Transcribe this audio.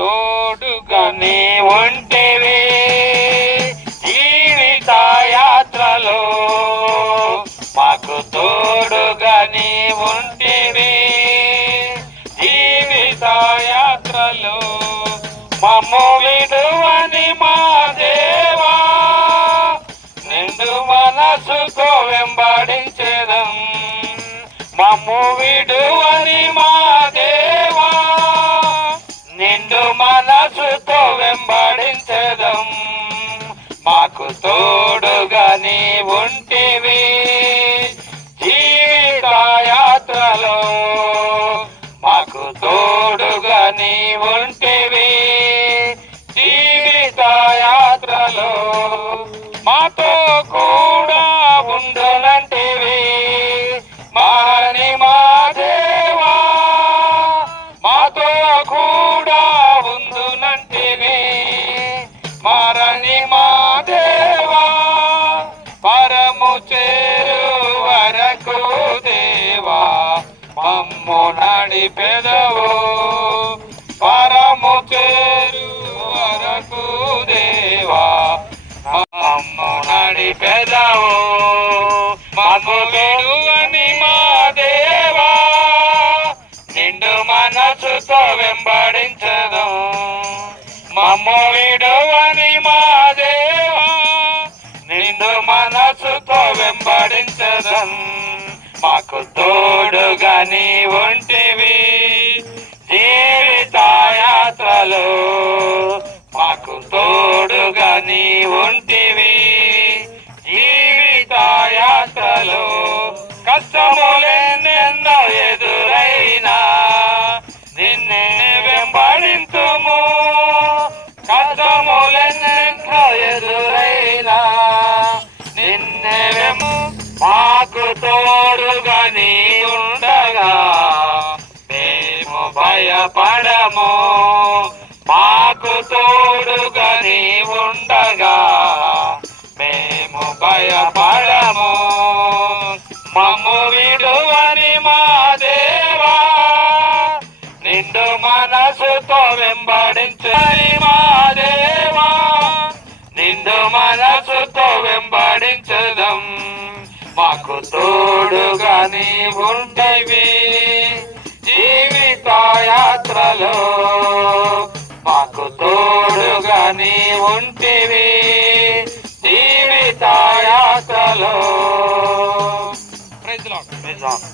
తోడుగా నీ ఉంటివి జీవిత యాత్రలో, మాకు తోడుగా నీ ఉంటివి జీవిత యాత్రలో. మమ్ము విడువని మా దేవా, నిండు మనసుతో వెంబడించేదం. మమ్ము విడువని మా దేవా, నిండు మనసుతో వెంబడించేదం. మాకు తోడుగా నీ ఉంటివి జీవిత యాత్రలో, మాకు తోడుగా నీ ఉంటివి జీవిత యాత్రలో. మాతో కూడా ఉండునంటివి మారని మా దేవా, మాతో కూడా ఉండునంటివి మారని మా దేవా. పరము చేరు వరకు దేవా మమ్ము నడిపెదవు, పరము చేరు వరకు దేవా మమ్ము నడిపెదవు. మమ్ము విడువని మా దేవా, నిండు మనసుతో వెంబడించదం. మమ్ము విడువని మా దేవా, నిండు మనసుతో వెంబడించదం. మాకు తోడుగా నీ ఉంటివి జీవిత యాత్రలో, మాకు తోడుగా నీ ఉంటివి జీవిత యాత్రలో. కష్టములెన్నెన్నో ఎదురైనా నిన్నే వెంబడింతుము, కష్టములెన్నెన్నో ఎదురైనా నిన్నే మాకు తోడుగా నీ ఉండగా మేము భయపడము. మాకు తోడుగా నీ ఉండగా మేము భయపడము. మమ్ము విడువని మా దేవా, నిండు మనసుతో వెంబడించని మా దేవా, నిండు మనసుతో వెంబడించదం. మాకు తోడుగా నీ ఉంటివి జీవిత యాత్రలో, మాకు తోడుగా నీ ఉంటివి జీవిత యాత్రలో. Praise lord.